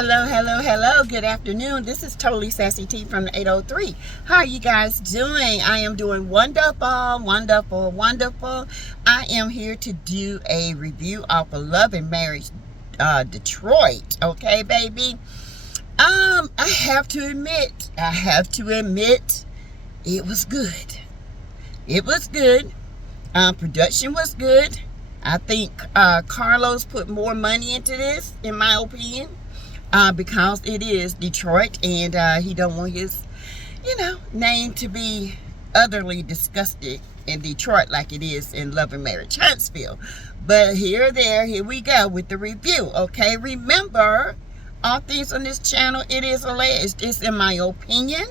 Hello. Good afternoon. This is totally Sassy T from the 803. How are you guys doing? I am doing wonderful. I am here to do a review of Love and Marriage Detroit. Okay, baby. I have to admit, it was good. It was good. Production was good. I think Carlos put more money into this, in my opinion, because it is Detroit, and he don't want his, name to be utterly disgusted in Detroit like it is in Love and Marriage Huntsville. But here we go with the review. Okay, remember, all things on this channel, it is alleged. It's in my opinion.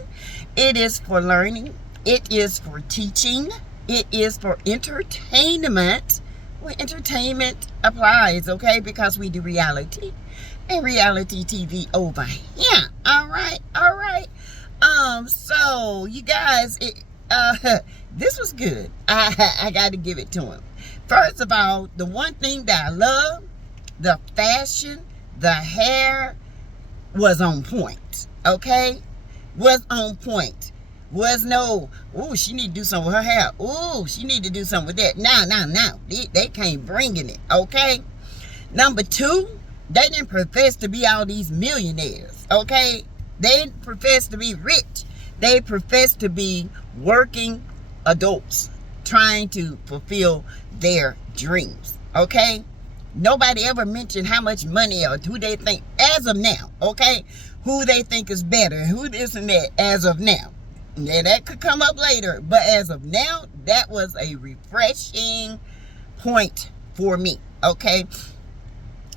It is for learning. It is for teaching. It is for entertainment. Well, entertainment applies, okay? Because we do reality and reality TV over here. All right. So you guys, this was good. I got to give it to him. First of all, the one thing that I love, the fashion, the hair was on point. Okay, was on point. Was no, oh, she need to do something with her hair. Oh, she need to do something with that. No. They can't bringing it, okay? Number two, they didn't profess to be all these millionaires, okay? They didn't profess to be rich. They profess to be working adults trying to fulfill their dreams, okay? Nobody ever mentioned how much money or who they think, as of now, okay? Who they think is better, who this and that, as of now. Yeah, that could come up later, but as of now, that was a refreshing point for me, okay?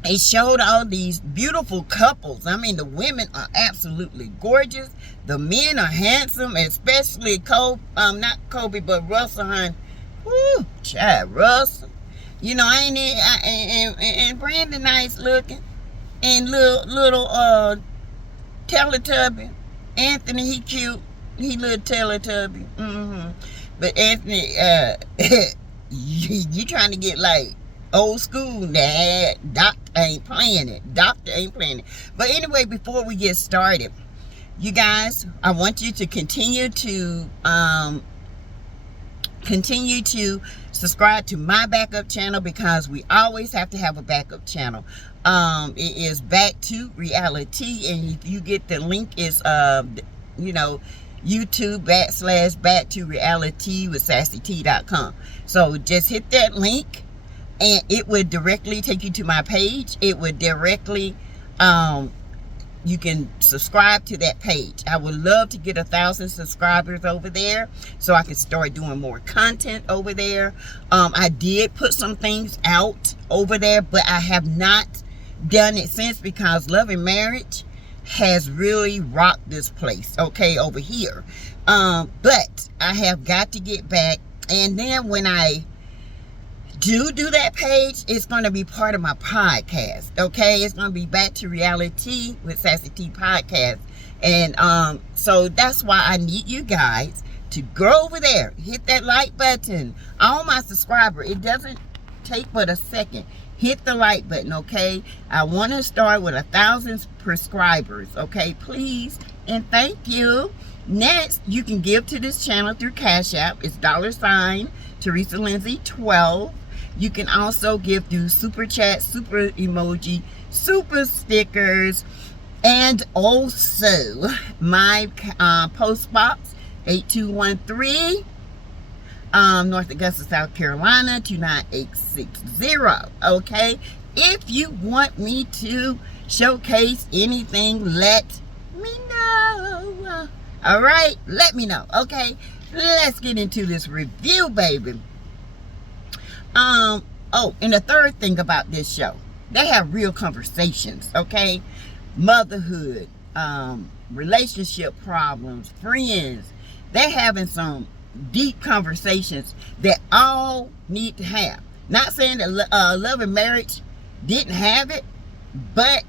It showed all these beautiful couples. I mean, the women are absolutely gorgeous. The men are handsome, especially not Kobe, but Russell Hunt. Woo, Chad Russell. And Brandon nice looking. And little Teletubby. Anthony, he cute. He little Teletubby. But Anthony, you trying to get like old school, Dad. Doctor ain't playing it. But anyway, before we get started, you guys, I want you to continue to subscribe to my backup channel, because we always have to have a backup channel. It is Back to Reality, and if you get the link, is YouTube /Back to Reality with SASSYTEA-V.com. So just hit that link and it would directly take you to my page. It would directly, you can subscribe to that page. I would love to get 1,000 subscribers over there so I can start doing more content over there. I did put some things out over there, but I have not done it since, because Love and Marriage has really rocked this place, okay, over here. But I have got to get back, and then when I do that page, it's going to be part of my podcast, okay? It's going to be Back to Reality with Sassy T podcast. And so that's why I need you guys to go over there, hit that like button. All my subscribers, it doesn't take but a second. Hit the like button, okay? I want to start with 1,000 subscribers, okay? Please and thank you. Next, you can give to this channel through Cash App. It's $ Teresa Lindsay 12. You can also give through Super Chat, Super Emoji, Super Stickers, and also my post box 8213. North Augusta, South Carolina, 29860. Okay, if you want me to showcase anything, let me know. All right, let me know. Okay, let's get into this review, baby. And the third thing about this show, they have real conversations. Okay, motherhood, relationship problems, friends. They're having some deep conversations that all need to have. Not saying that Love and Marriage didn't have it, but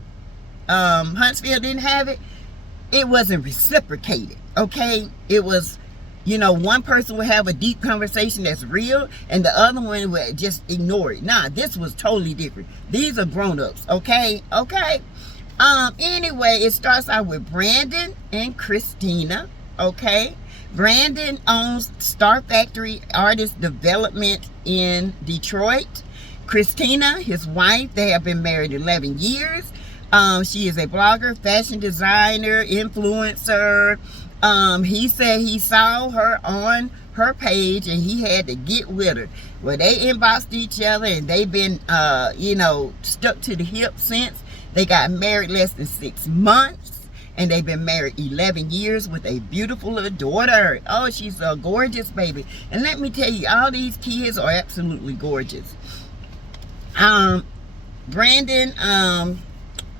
Huntsville didn't have it. It wasn't reciprocated, okay? It was, one person would have a deep conversation that's real, and the other one would just ignore it. Nah, this was totally different. These are grown-ups, okay? Anyway, it starts out with Brandon and Christina. Okay. Brandon owns Star Factory Artist Development in Detroit. Christina, his wife, they have been married 11 years. She is a blogger, fashion designer, influencer. He said he saw her on her page and he had to get with her. Well, they inboxed each other and they've been, stuck to the hip since. They got married less than 6 months and they've been married 11 years with a beautiful little daughter. Oh, she's a gorgeous baby. And let me tell you, all these kids are absolutely gorgeous. Brandon,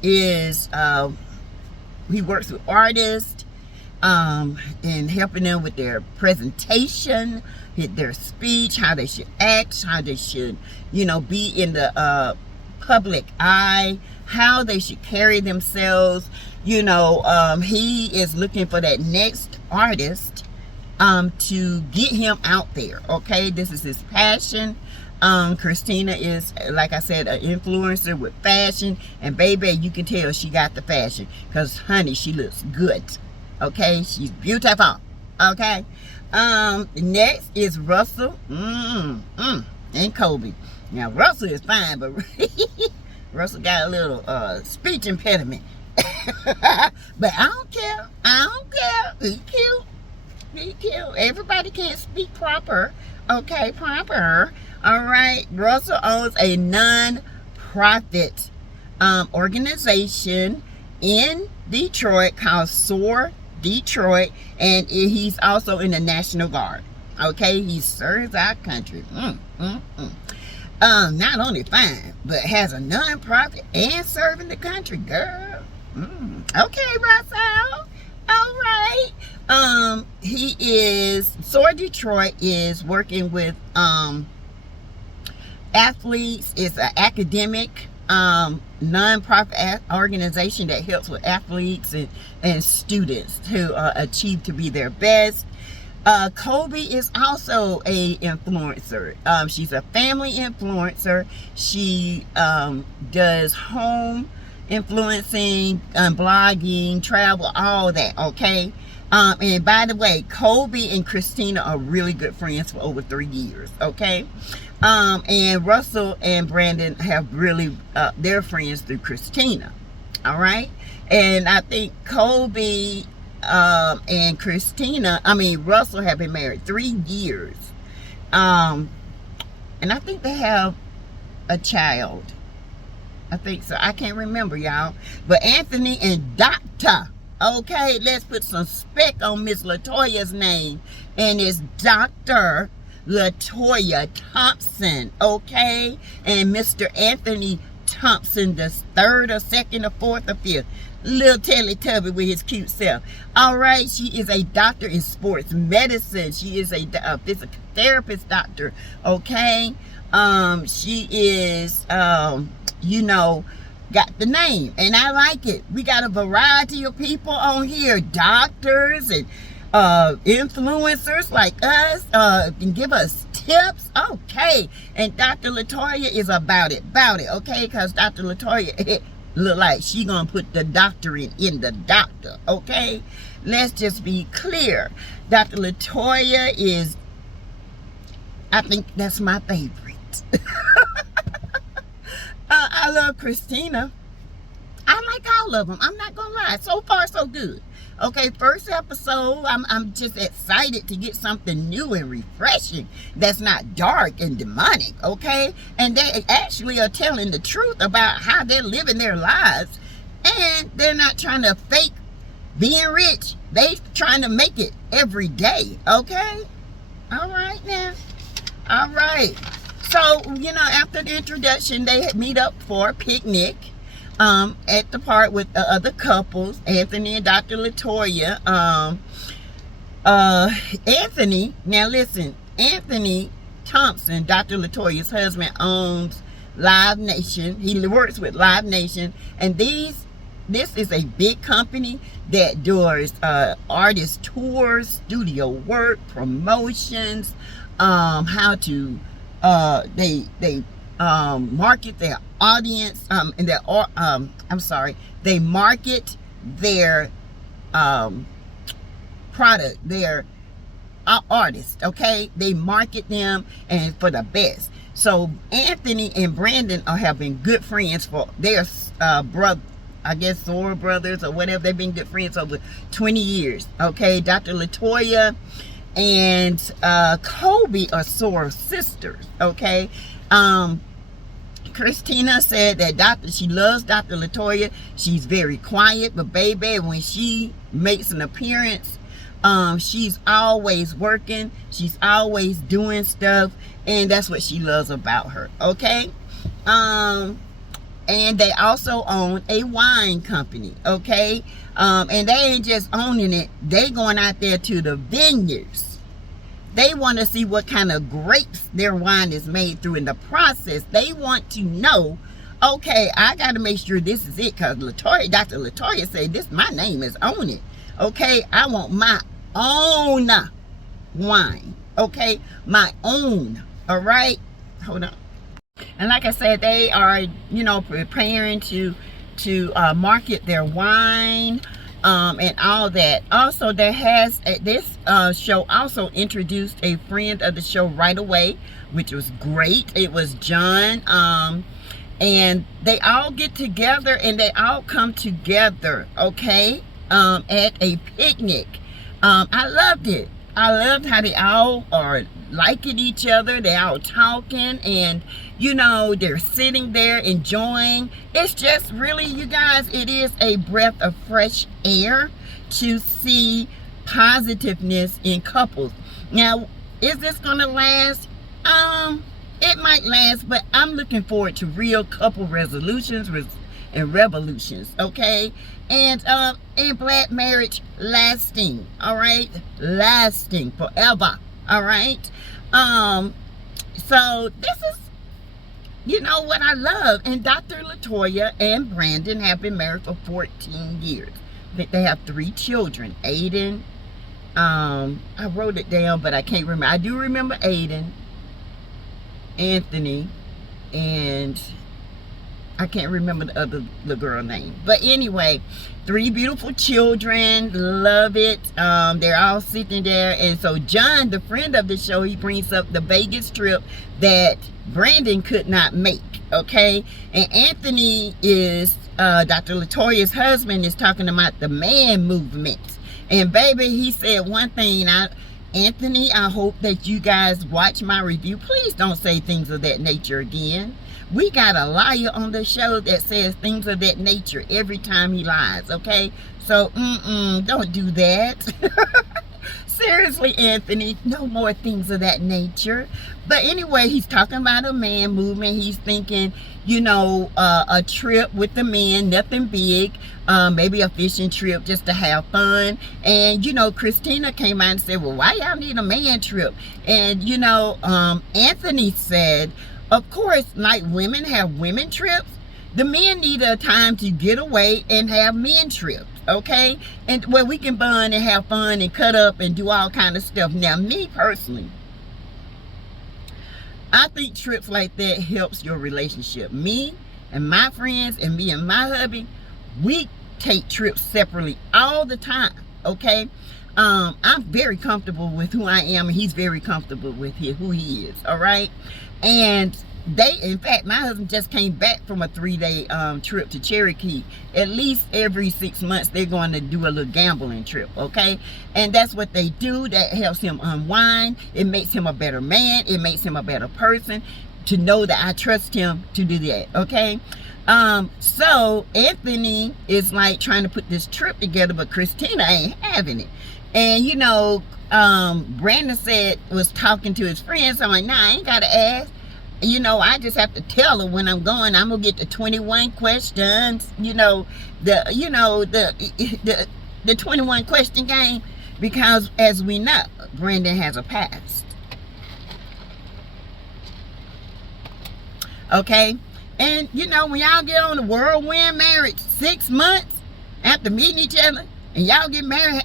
is, he works with artists, and helping them with their presentation, their speech, how they should act, how they should, be in the, public eye, how they should carry themselves. He is looking for that next artist to get him out there. Okay, this is his passion. Christina is, like I said, an influencer with fashion, and baby, you can tell she got the fashion because honey, she looks good. Okay, she's beautiful. Okay. Next is Russell and Kobe. Now Russell is fine, but Russell got a little speech impediment. But I don't care. He cute. Everybody can't speak proper. Okay, proper. All right. Russell owns a non-profit organization in Detroit called SOAR Detroit, and he's also in the National Guard. Okay, he serves our country. Not only fine, but has a non-profit and serving the country, girl. Okay, Russell. All right. SOAR Detroit is working with athletes. It's an academic non-profit organization that helps with athletes and students to achieve to be their best. Kobe is also a influencer. She's a family influencer. She does home influencing, blogging, travel, all that. Okay. And by the way, Kobe and Christina are really good friends for over 3 years. Okay. And Russell and Brandon have really, they're friends through Christina. All right. And I think Kobe and Russell have been married 3 years. And I think they have a child. I think so. I can't remember, y'all. But Anthony and Dr. Okay, let's put some spec on Miss Latoya's name. And it's Dr. Latoya Thompson. Okay? And Mr. Anthony Thompson, the third or second or fourth or fifth. Little Teletubby with his cute self. All right, she is a doctor in sports medicine. She is a physical therapist doctor. Okay? She is, got the name, and I like it. We got a variety of people on here, doctors and influencers like us, can give us tips. Okay, and Dr. Latoya is about it, okay, because Dr. Latoya look like she gonna put the doctorate in the doctor. Okay, let's just be clear. Dr. Latoya is, I think that's my favorite. I love Christina. I like all of them. I'm not gonna lie. So far, so good. Okay, first episode, I'm just excited to get something new and refreshing that's not dark and demonic. Okay, and they actually are telling the truth about how they're living their lives, and they're not trying to fake being rich. They trying to make it every day. Okay, all right now. All right. So, after the introduction, they meet up for a picnic at the park with the other couples, Anthony and Dr. Latoya. Anthony, now listen, Anthony Thompson, Dr. Latoya's husband, owns Live Nation. He works with Live Nation, and this is a big company that does artist tours, studio work, promotions, how to they market their audience, and their they market their product, their artists, okay? They market them and for the best. So Anthony and Brandon have been good friends for their brother, I guess Sora brothers or whatever. They've been good friends over 20 years, okay? Dr. Latoya and Kobe are Sora sisters, okay? Christina said that she loves Dr. Latoya. She's very quiet, but baby, when she makes an appearance, she's always working. She's always doing stuff, and that's what she loves about her, okay? And they also own a wine company, okay? And they ain't just owning it. They going out there to the vineyards. They want to see what kind of grapes their wine is made through in the process. They want to know, okay, I got to make sure this is it, because Dr. Latoya said, this, my name is on it. Okay, I want my own wine. Okay, my own. All right, hold on. And like I said, they are, preparing to market their wine. And all that. Also, this show also introduced a friend of the show right away, which was great. It was John, and they all get together and they all come together, okay, at a picnic. I loved it. I loved how they all are liking each other. They're all talking, and they're sitting there enjoying. It's just really, you guys, it is a breath of fresh air to see positiveness in couples. Now, is this gonna last? It might last, but I'm looking forward to real couple resolutions and revolutions, okay? And black marriage lasting, all right? Lasting forever, all right? So this is, what I love. And Dr. Latoya and Brandon have been married for 14 years. They have 3 children. Aiden, I wrote it down, but I can't remember. I do remember Aiden, Anthony, and I can't remember the other little girl name. But anyway, 3 beautiful children. Love it. They're all sitting there. And so John, the friend of the show, he brings up the Vegas trip that Brandon could not make, okay? And Anthony is, Dr. Latoya's husband, is talking about the man movement. And baby, he said one thing. Anthony, I hope that you guys watch my review. Please don't say things of that nature again. We got a liar on the show that says things of that nature every time he lies, okay? So, don't do that. Seriously, Anthony, no more things of that nature. But anyway, he's talking about a man movement. He's thinking, a trip with the men, nothing big. Maybe a fishing trip just to have fun. And, Christina came out and said, well, why y'all need a man trip? And, Anthony said, of course, like women have women trips, the men need a time to get away and have men trips, okay? And where we can bond and have fun and cut up and do all kind of stuff. Now, me personally, I think trips like that helps your relationship. Me and my friends and me and my hubby, we take trips separately all the time, okay? I'm very comfortable with who I am, and he's very comfortable with who he is, all right? And in fact, my husband just came back from a 3-day trip to Cherokee. At least every 6 months, they're going to do a little gambling trip, okay? And that's what they do. That helps him unwind. It makes him a better man. It makes him a better person to know that I trust him to do that, okay? So Anthony is like trying to put this trip together, but Christina ain't having it. And Brandon was talking to his friends. So I'm like, nah, I ain't gotta ask. I just have to tell her when I'm going. I'm gonna get the 21 questions. The 21 question game, because as we know, Brandon has a past. Okay, and when y'all get on the whirlwind marriage, 6 months after meeting each other, and y'all get married,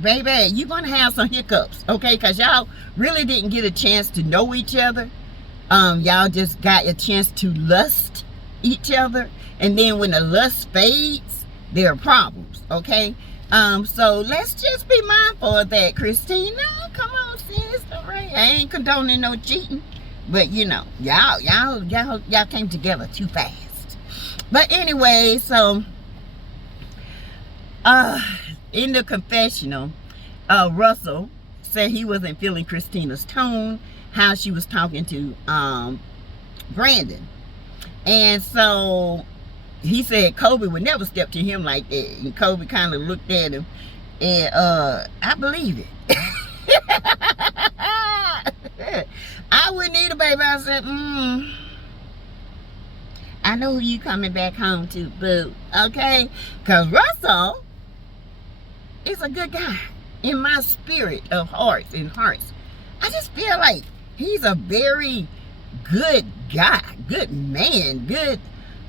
baby, you're gonna have some hiccups, okay? Because y'all really didn't get a chance to know each other Y'all just got a chance to lust each other, and then when the lust fades, there are problems. Okay, so let's just be mindful of that, Christina. Come on, sis. All right, I ain't condoning no cheating, but you know, y'all came together too fast. But anyway, so in the confessional, Russell said he wasn't feeling Christina's tone, how she was talking to Brandon. And so he said Kobe would never step to him like that. And Kobe kind of looked at him, and I believe it. I wouldn't either, baby. I said, I know who you coming back home to, boo. Okay? Because Russell is a good guy. In my spirit of hearts and hearts, I just feel like he's a very good guy, good man, good,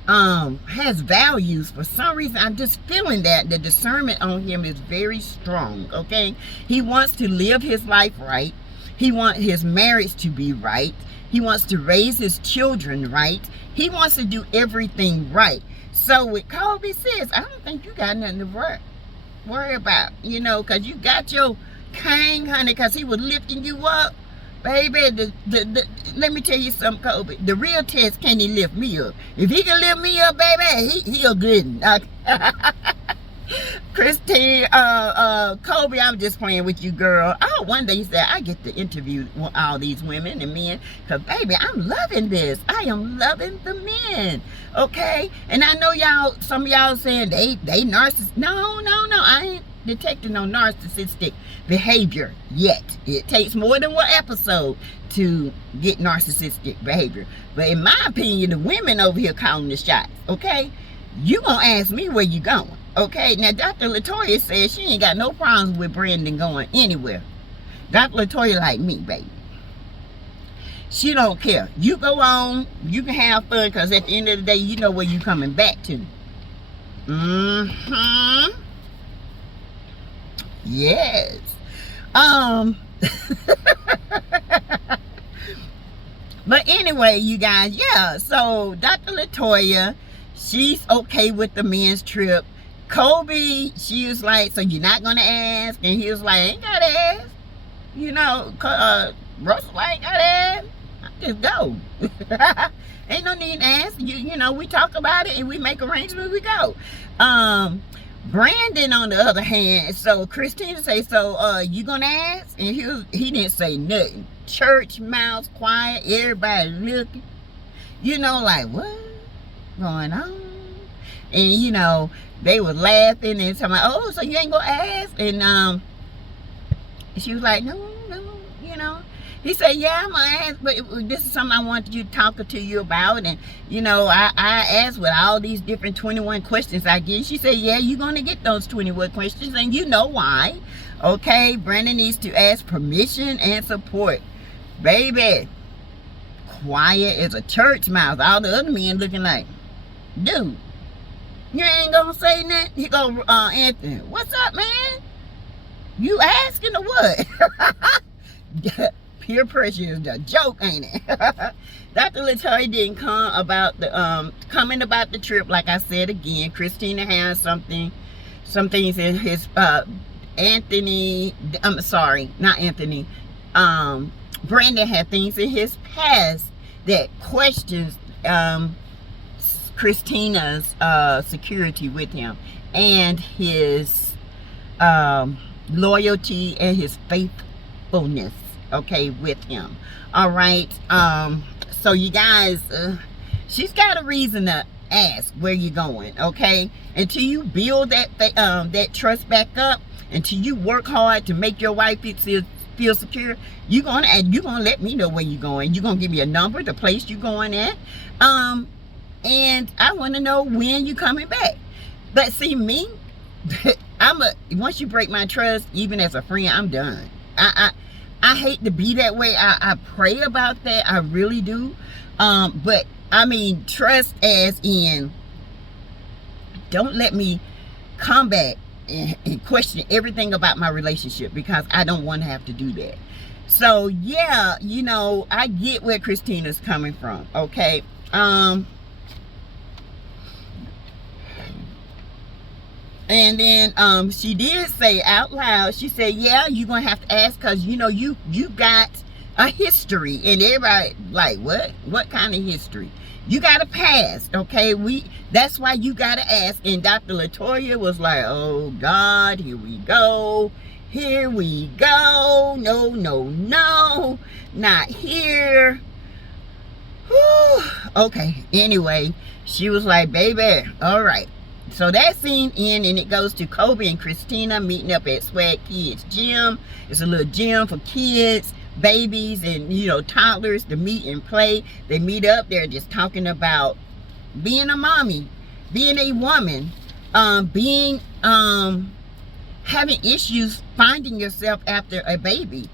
has values. For some reason, I'm just feeling that the discernment on him is very strong. Okay, he wants to live his life right. He wants his marriage to be right. He wants to raise his children right. He wants to do everything right. So with Kobe says, I don't think you got nothing to worry about, you know, because you got your king, honey, because he was lifting you up, baby. Let me tell you something, Kobe. The real test, can he lift me up? If he can lift me up, baby, he a good one. Christine, Kobe, I'm just playing with you, girl. Oh, one day he said I get to interview all these women and men, because baby, I'm loving this. I am loving the men. Okay, and I know y'all, some of y'all saying they narcissist. No, I ain't detecting no narcissistic behavior yet. It takes more than one episode to get narcissistic behavior. But in my opinion, the women over here calling the shots. Okay, you gonna ask me where you going? Okay, now Dr. Latoya says she ain't got no problems with Brandon going anywhere. Dr. Latoya like me, baby. She don't care. You go on, you can have fun, because at the end of the day, you know where you coming back to. Yes. But anyway, you guys, yeah, so Dr. Latoya, she's okay with the men's trip. Kobe, she was like, so you're not gonna ask? And he was like, ain't gotta ask. You know, Russell, I ain't gotta ask. I just go. Ain't no need to ask. You know, we talk about it and we make arrangements, we go. Brandon, on the other hand, so Christina say, so you gonna ask? And he didn't say nothing. Church mouse, quiet, everybody looking. You know, like, what going on? And you know, they was laughing and talking about, oh, so you ain't gonna ask? And she was like, no, you know. He said, yeah, I'm gonna ask, but this is something I wanted you to talk to you about. And you know, I asked with all these different 21 questions I get. She said, yeah, you're gonna get those 21 questions, and you know why. Okay, Brandon needs to ask permission and support. Baby, quiet as a church mouse. All the other men looking like, dude, you ain't gonna say nothing? He go, Anthony, what's up, man? You asking or what? Peer pressure is a joke, ain't it? Dr. Latoya didn't come about the coming about the trip. Like I said again, Christina has some things in his Anthony. I'm sorry, not Anthony. Brandon had things in his past that questions Christina's security with him, and his loyalty and his faithfulness, okay, with him. All right, so you guys, she's got a reason to ask where you're going, okay? Until you build that trust back up, until you work hard to make your wife feel secure, you're gonna let me know where you're going. You're gonna give me a number, the place you're going at, and I want to know when you coming back. But see, me, once you break my trust, even as a friend, I'm done. I hate to be that way. I pray about that, I really do. But I mean, trust as in, don't let me come back and question everything about my relationship, because I don't want to have to do that. So yeah, you know, I get where Christina's coming from. Okay. And then she did say out loud, she said, yeah, you're gonna have to ask, because you know you got a history. And everybody like, what kind of history? You got a past. Okay, that's why you gotta ask. And Dr. Latoya was like, oh God, here we go, no, not here. Whew. Okay, anyway, she was like, baby, all right. So that scene in, and it goes to Kobe and Christina meeting up at Swag Kids Gym. It's a little gym for kids, babies, and you know, toddlers to meet and play. They meet up, they're just talking about being a mommy, being a woman, having issues finding yourself after a baby.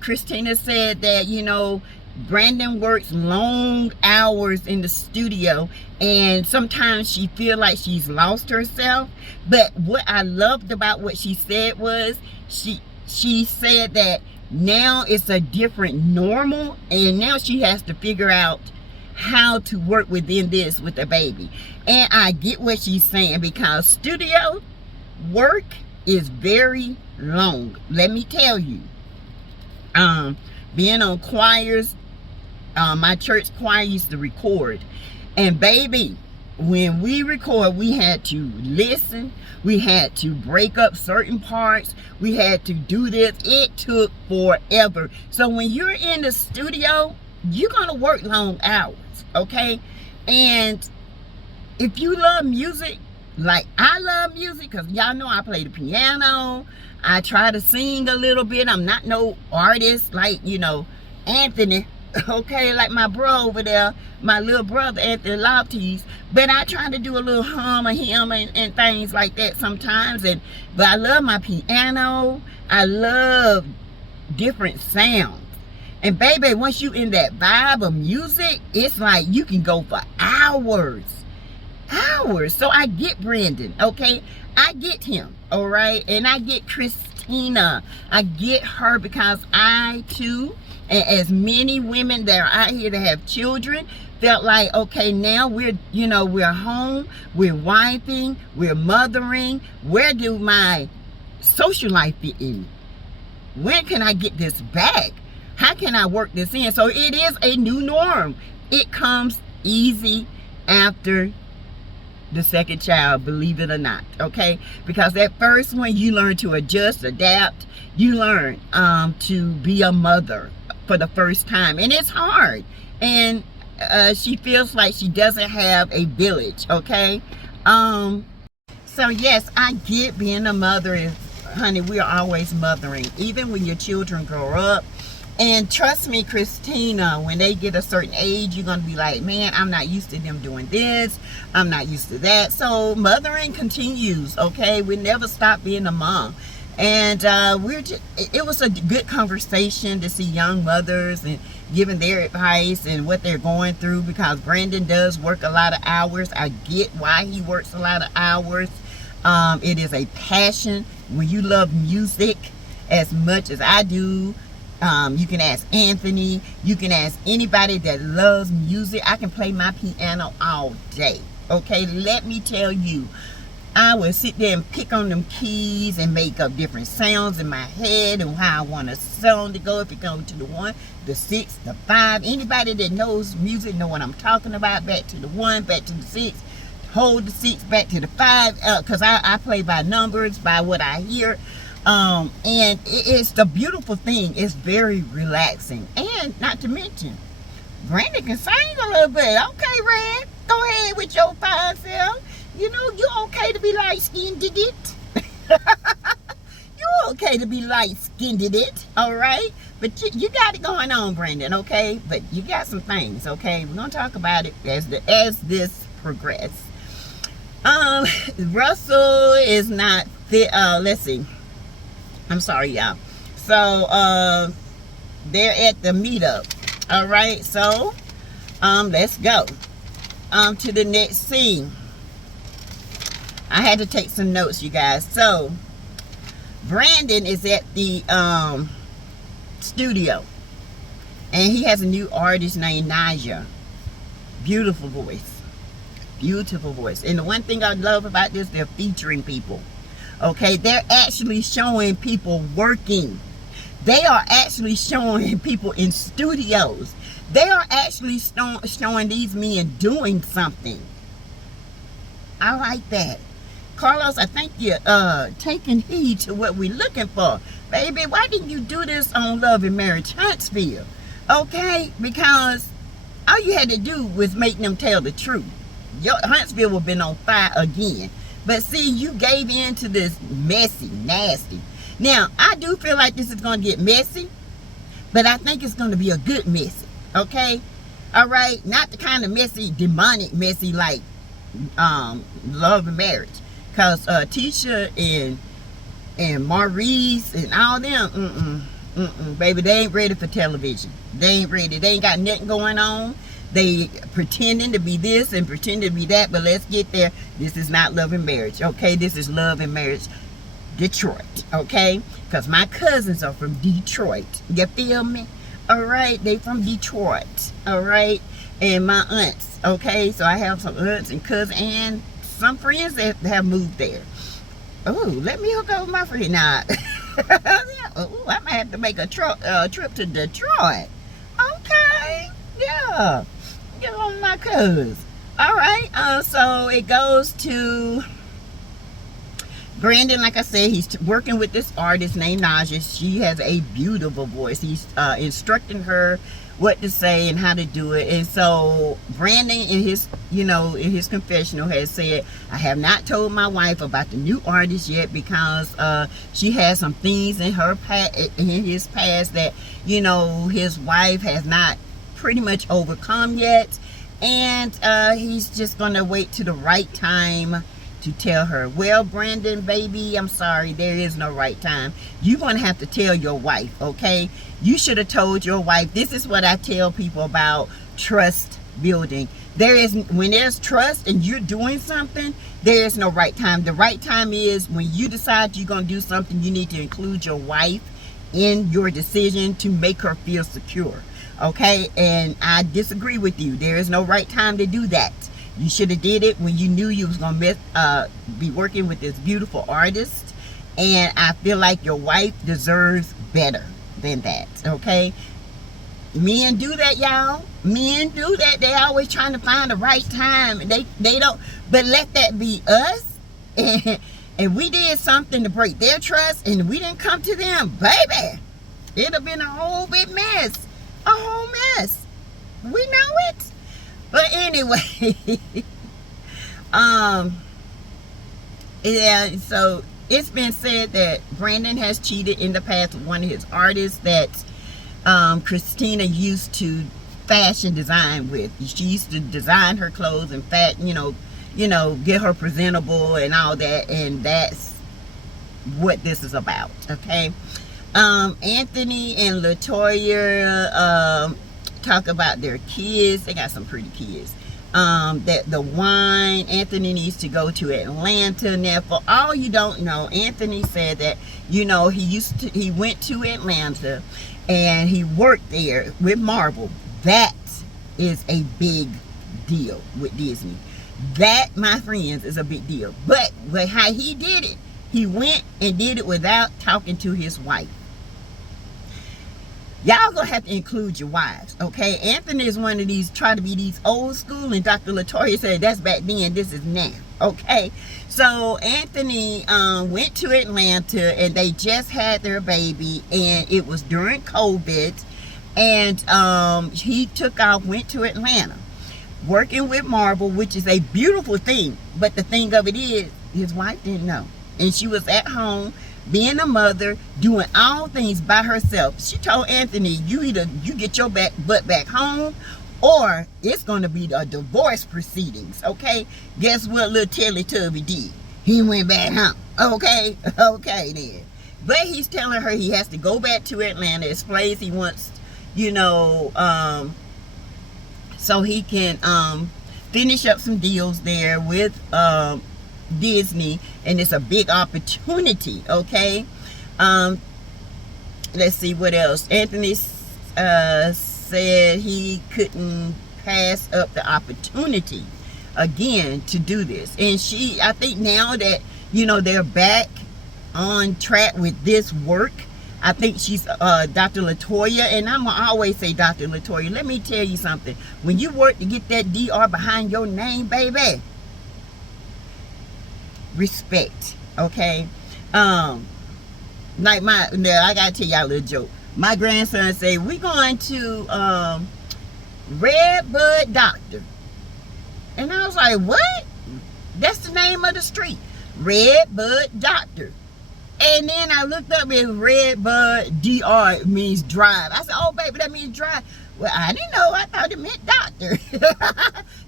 Christina said that, you know, Brandon works long hours in the studio, and sometimes she feel like she's lost herself. But what I loved about what she said was she said that now it's a different normal, and now she has to figure out how to work within this with the baby. And I get what she's saying, because studio work is very long. Let me tell you, being on choirs, my church choir used to record, and baby, when we record, we had to listen, we had to break up certain parts, we had to do this. It took forever. So when you're in the studio, you're gonna work long hours, okay? And if you love music, like I love music, because y'all know I play the piano, I try to sing a little bit. I'm not no artist like, you know, Anthony, okay, like my bro over there, my little brother Anthony Lofties. But I try to do a little hum of him and things like that sometimes. But I love my piano. I love different sounds. And baby, once you in that vibe of music, it's like you can go for hours. So I get Brandon, okay? I get him, all right? And I get Christina. I get her, because I too, and as many women that are out here that have children, felt like, okay, now we're home, we're wifing, we're mothering. Where do my social life fit in? When can I get this back? How can I work this in? So it is a new norm. It comes easy after the second child, believe it or not, okay? Because that first one, you learn to adjust, adapt. You learn to be a mother for the first time, and it's hard. And she feels like she doesn't have a village, okay? So yes, I get being a mother is, honey, we are always mothering, even when your children grow up. And trust me, Christina, when they get a certain age, you're going to be like, man, I'm not used to them doing this. I'm not used to that. So mothering continues, okay? We never stop being a mom. And it was a good conversation to see young mothers and giving their advice and what they're going through, because Brandon does work a lot of hours. I get why he works a lot of hours. It is a passion. When you love music as much as I do, you can ask Anthony, you can ask anybody that loves music. I can play my piano all day, okay? Let me tell you, I will sit there and pick on them keys and make up different sounds in my head and how I want a song to go. If it goes to the 1, the 6, the 5. Anybody that knows music know what I'm talking about. Back to the 1, back to the 6, hold the 6, back to the 5, because I play by numbers, by what I hear. And it's the beautiful thing. It's very relaxing. And not to mention, Brandon can sing a little bit. Okay, Red, go ahead with your fine self. You know, you're okay to be light-skinned it. You're okay to be light-skinned it, all right? But you got it going on, Brandon, okay? But you got some things, okay? We're going to talk about it as this progresses. Russell is not fit. Let's see. I'm sorry, y'all. So, they're at the meetup. All right, so, let's go. To the next scene. I had to take some notes, you guys. So, Brandon is at the studio. And he has a new artist named Naja. Beautiful voice. Beautiful voice. And the one thing I love about this, they're featuring people. Okay, they're actually showing people working. They are actually showing people in studios. They are actually showing these men doing something. I like that. Carlos, I think you're taking heed to what we're looking for. Baby, why didn't you do this on Love and Marriage Huntsville? Okay, because all you had to do was make them tell the truth. Your Huntsville would have been on fire again. But see, you gave in to this messy, nasty. Now, I do feel like this is going to get messy, but I think it's going to be a good messy, okay? All right? Not the kind of messy, demonic messy like Love and Marriage. Because Tisha and Maurice and all them, baby, they ain't ready for television. They ain't ready. They ain't got nothing going on. They pretending to be this and pretending to be that, but let's get there. This is not Love and Marriage, okay? This is Love and Marriage Detroit, okay? Because my cousins are from Detroit. You feel me? All right? They from Detroit, all right? And my aunts, okay? So I have some aunts and cousins and some friends that have moved there. Oh, let me hook up with my friend now. Oh, I might have to make a trip to Detroit. Okay, yeah. Get on my cousins. All right, so it goes to Brandon. Like I said, he's working with this artist named Naja. She has a beautiful voice. He's instructing her what to say and how to do it. And so Brandon in his confessional has said, I have not told my wife about the new artist yet because she has some things in his past that his wife has not pretty much overcome yet, and he's just gonna wait to the right time to tell her. Well, Brandon, baby, I'm sorry, there is no right time. You're gonna have to tell your wife, okay? You should have told your wife. This is what I tell people about trust building. When there's trust and you're doing something, there is no right time. The right time is when you decide you're gonna do something. You need to include your wife in your decision to make her feel secure, okay? And I disagree with you. There is no right time to do that. You should have did it when you knew you was gonna be working with this beautiful artist, and I feel like your wife deserves better than that, okay? Men do that, y'all. Men do that. They always trying to find the right time. They don't. But let that be us. And we did something to break their trust, and we didn't come to them, baby. It'd have been a whole big mess. A whole mess. We know it. But anyway, yeah, so it's been said that Brandon has cheated in the past with one of his artists that Christina used to fashion design with. She used to design her clothes and get her presentable and all that, and that's what this is about, okay? Anthony and Latoya talk about their kids. They got some pretty kids. That the wine, Anthony needs to go to Atlanta. Now, for all you don't know, Anthony said that he went to Atlanta and he worked there with Marvel. That is a big deal with Disney. That, my friends, is a big deal. But how he did it, he went and did it without talking to his wife. Y'all gonna have to include your wives, okay? Anthony is one of these, try to be these old school, and Dr. Latoya said that's back then, this is now, okay? So Anthony went to Atlanta, and they just had their baby, and it was during COVID, and he took off, went to Atlanta, working with Marvel, which is a beautiful thing, but the thing of it is, his wife didn't know, and she was at home, being a mother, doing all things by herself. She told Anthony, you get your butt back home, or it's going to be a divorce proceedings, okay? Guess what little Teletubby did? He went back home, okay? Okay then. But he's telling her he has to go back to Atlanta, explains he wants, so he can finish up some deals there with Disney, and it's a big opportunity, okay? let's see what else. Anthony said he couldn't pass up the opportunity again to do this. And I think now that, you know, they're back on track with this work, I think she's Dr. Latoya, and I'm gonna always say Dr. Latoya. Let me tell you something. When you work to get that DR behind your name, baby, respect, okay? Like I gotta tell y'all a little joke. My grandson say, we going to Redbud Doctor. And I was like, what? That's the name of the street. Redbud Doctor. And then I looked up and Redbud DR means drive. I said, oh baby, that means drive. Well, I didn't know. I thought it meant doctor.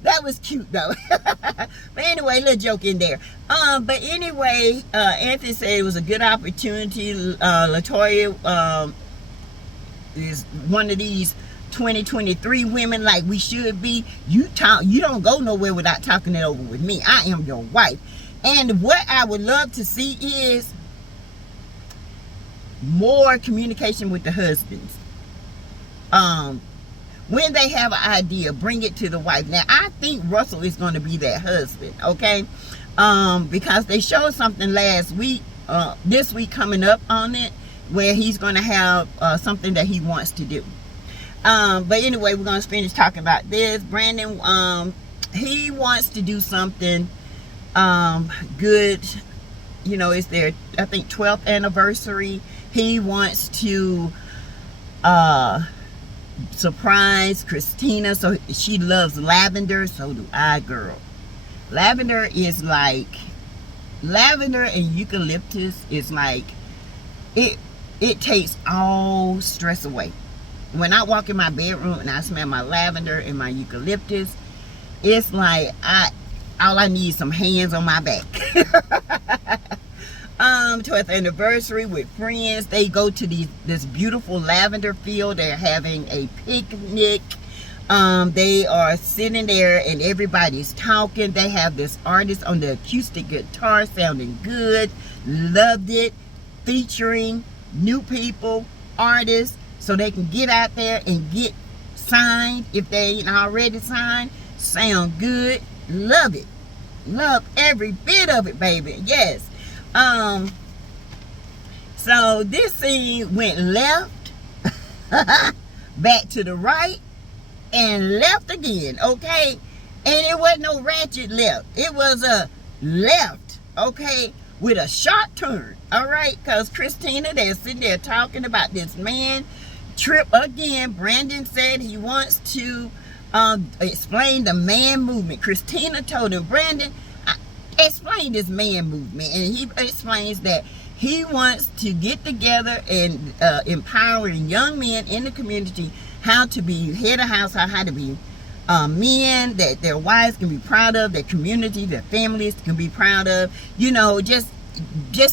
That was cute though. But anyway, little joke in there. But anyway, Anthony said it was a good opportunity. Latoya is one of these 2023 women like we should be. You don't go nowhere without talking it over with me. I am your wife. And what I would love to see is more communication with the husbands. When they have an idea, bring it to the wife. Now, I think Russell is going to be that husband, okay? Because they showed something last week, this week coming up on it, where he's going to have something that he wants to do. But anyway, we're going to finish talking about this. Brandon, he wants to do something good. You know, it's their, I think, 12th anniversary. He wants to surprise Christina. So she loves lavender. So do I, girl. Lavender is like, lavender and eucalyptus is like, it takes all stress away. When I walk in my bedroom and I smell my lavender and my eucalyptus, it's like all I need is some hands on my back. 12th anniversary with friends. They go to this beautiful lavender field. They're having a picnic. They are sitting there and everybody's talking. They have this artist on the acoustic guitar sounding good. Loved it. Featuring new people, artists, so they can get out there and get signed if they ain't already signed. Sound good. Love it. Love every bit of it, baby. Yes. So this scene went left, back to the right, and left again, okay? And it wasn't no ratchet left. It was a left, okay, with a sharp turn, all right? Because Christina, they're sitting there talking about this man trip again. Brandon said he wants to explain the man movement. Christina told him, Brandon, explain this man movement. And he explains that he wants to get together and empowering young men in the community how to be head of household, how to be men that their wives can be proud of, their community, their families can be proud of, you know, just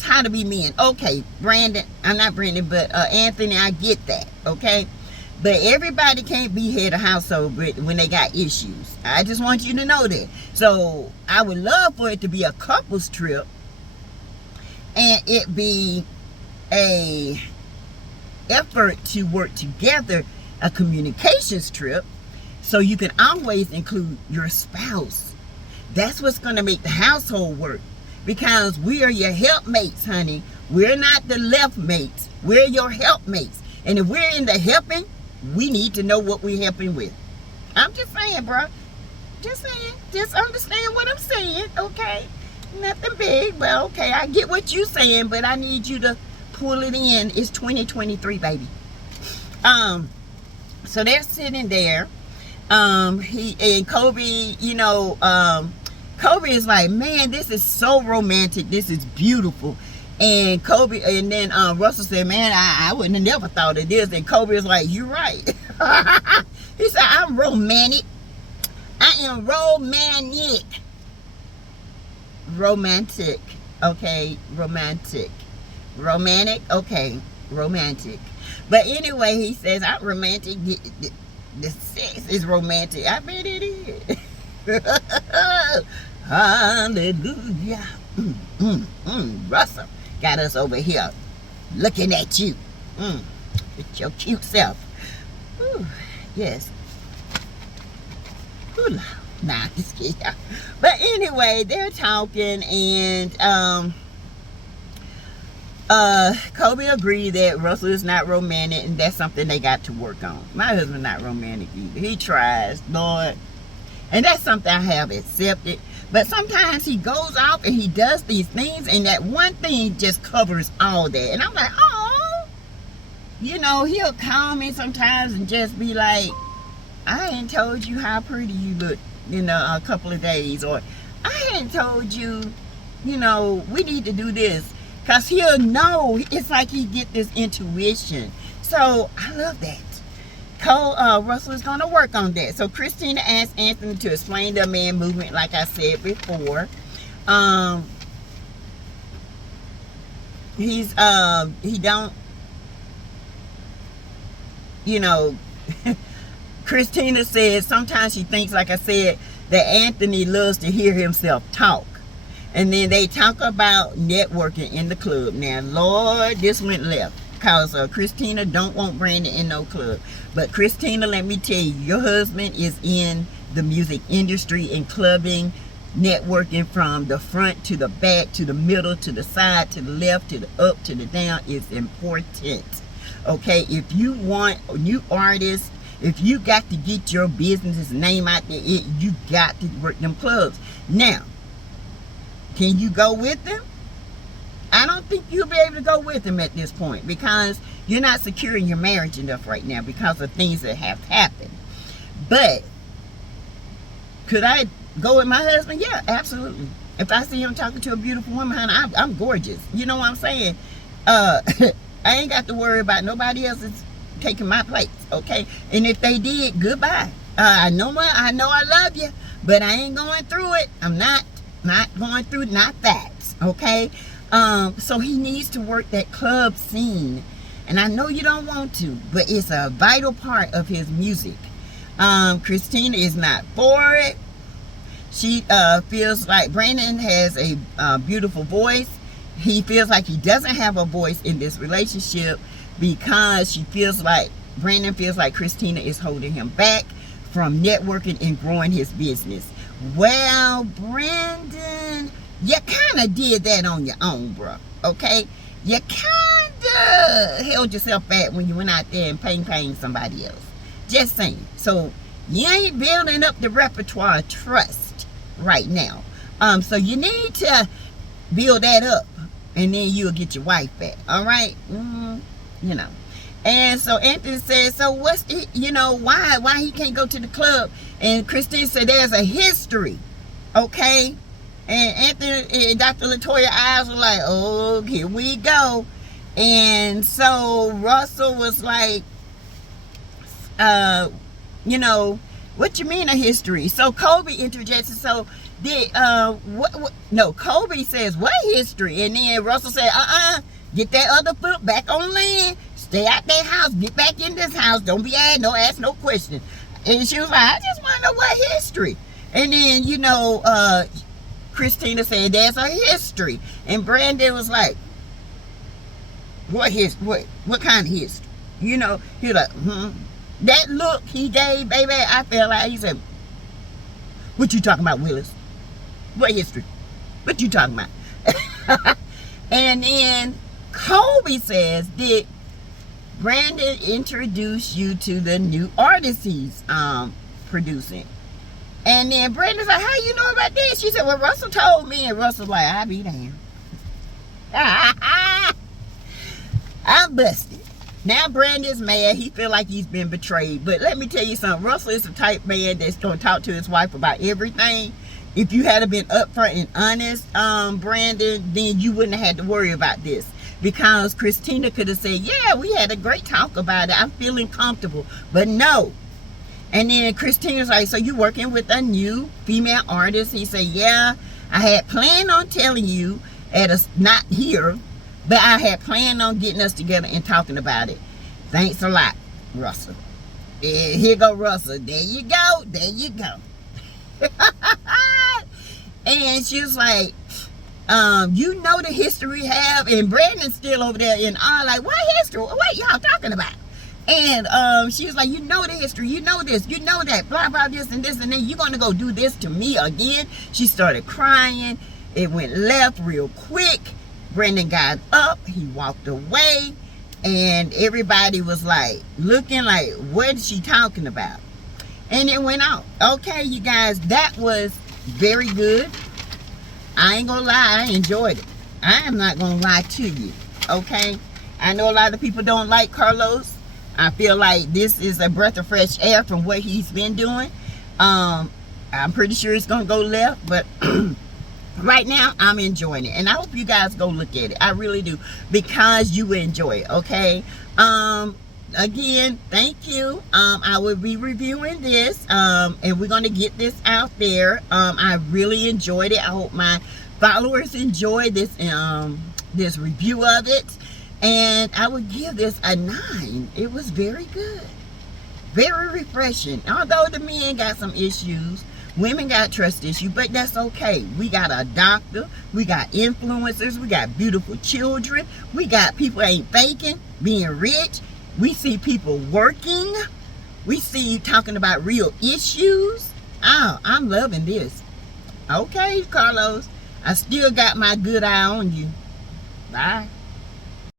how to be men. Okay, Brandon, I'm not Brandon, but Anthony, I get that, okay? But everybody can't be head of household when they got issues. I just want you to know that. So I would love for it to be a couples trip and it be a effort to work together, a communications trip, so you can always include your spouse. That's what's going to make the household work, because we are your helpmates, honey. We're not the left mates. We're your helpmates. And if we're in the helping, we need to know what we're helping with. I'm just saying, bro. Just saying. Just understand what I'm saying, okay? Nothing big, but okay. I get what you're saying, but I need you to pull it in. It's 2023, baby. So they're sitting there. He and Kobe, you know, Kobe is like, man, this is so romantic. This is beautiful. And Kobe, and then Russell said, man, I wouldn't have never thought of this. And Kobe is like, you're right. He said, I'm romantic. I am romantic. Romantic. Okay, romantic. Romantic? Okay, romantic. But anyway, he says, I'm romantic. The sex is romantic. I bet it is. Hallelujah. Russell got us over here looking at you. With your cute self. Ooh, yes. Ooh, nah, just kidding. But anyway, they're talking, and Kobe agreed that Russell is not romantic, and that's something they got to work on. My husband's not romantic either. He tries, Lord, and that's something I have accepted. But sometimes he goes off and he does these things, and that one thing just covers all that. And I'm like, oh, you know, he'll call me sometimes and just be like, I ain't told you how pretty you look in a couple of days, or I ain't told you, you know, we need to do this. Because he'll know. It's like he get this intuition. So I love that. Russell is going to work on that. So Christina asked Anthony to explain the man movement, like I said before. He don't, you know, Christina says sometimes she thinks, like I said, that Anthony loves to hear himself talk. And then they talk about networking in the club. Now, Lord, this went left. Because Christina don't want Brandon in no club. But Christina, let me tell you, your husband is in the music industry and clubbing, networking from the front to the back, to the middle, to the side, to the left, to the up, to the down is important. Okay, if you want new artists, if you got to get your business's name out there, you got to work them clubs. Now, can you go with them? I don't think you'll be able to go with them at this point, because you're not securing your marriage enough right now because of things that have happened. But could I go with my husband? Yeah, absolutely. If I see him talking to a beautiful woman, honey, I'm gorgeous. You know what I'm saying? I ain't got to worry about nobody else is taking my place, okay? And if they did, goodbye. I know I love you, but I ain't going through it. I'm not going through that, okay? So he needs to work that club scene, and I know you don't want to, but it's a vital part of his music. Christina is not for it. She feels like Brandon has a beautiful voice. He feels like he doesn't have a voice in this relationship because Brandon feels like Christina is holding him back from networking and growing his business. Well, Brandon, you kind of did that on your own, bro, okay? You kind of held yourself back when you went out there and paying somebody else. Just saying. So you ain't building up the repertoire of trust right now. So you need to build that up, and then you'll get your wife back, all right? You know. And so Anthony said, so what's the, why he can't go to the club? And Christine said there's a history, okay? And Anthony and Dr. LaToya eyes were like, oh, here we go. And so Russell was like, what you mean a history? So Kobe interjected. So Kobe says, what history? And then Russell said, get that other foot back on land. Stay out that house. Get back in this house. Don't be ask no questions. And she was like, I just want to know what history. And then, Christina said, there's a history. And Brandon was like, what history? What kind of history? He was like, That look he gave, baby, I felt like he said, what you talking about, Willis? What history? What you talking about? And then Kobe says, did Brandon introduce you to the new artist he's producing? And then Brandon's like, how you know about this? She said, well, Russell told me. And Russell's like, I'll be damned. I'm busted. Now Brandon's mad. He feel like he's been betrayed. But let me tell you something. Russell is the type man that's going to talk to his wife about everything. If you had been upfront and honest, Brandon, then you wouldn't have had to worry about this. Because Christina could have said, yeah, we had a great talk about it. I'm feeling comfortable. But no. And then Christina's like, so you working with a new female artist? He said, yeah, I had planned on telling you not here, but I had planned on getting us together and talking about it. Thanks a lot, Russell. Here go Russell. There you go. There you go. And she was like, the history we have, and Brandon's still over there in like, what history? What y'all talking about? And she was like, you know the history, you know this, you know that, blah, blah, this and this, and then you're going to go do this to me again. She started crying. It went left real quick. Brendan got up. He walked away. And everybody was like, looking like, what is she talking about? And it went out. Okay, you guys, that was very good. I ain't gonna lie, I enjoyed it. I am not gonna lie to you, okay? I know a lot of people don't like Carlos. I feel like this is a breath of fresh air from what he's been doing. I'm pretty sure it's gonna go left, but right now I'm enjoying it, and I hope you guys go look at it. I really do, because you will enjoy it. Okay, again, thank you. I will be reviewing this, and we're going to get this out there. I really enjoyed it. I hope my followers enjoyed this this review of it, and I would give this a 9. It was very good, very refreshing. Although the men got some issues, women got trust issues, but that's okay. We got a doctor, we got influencers, we got beautiful children, we got people ain't faking, being rich. We see people working. We see you talking about real issues. Oh, I'm loving this. Okay, Carlos, I still got my good eye on you. Bye.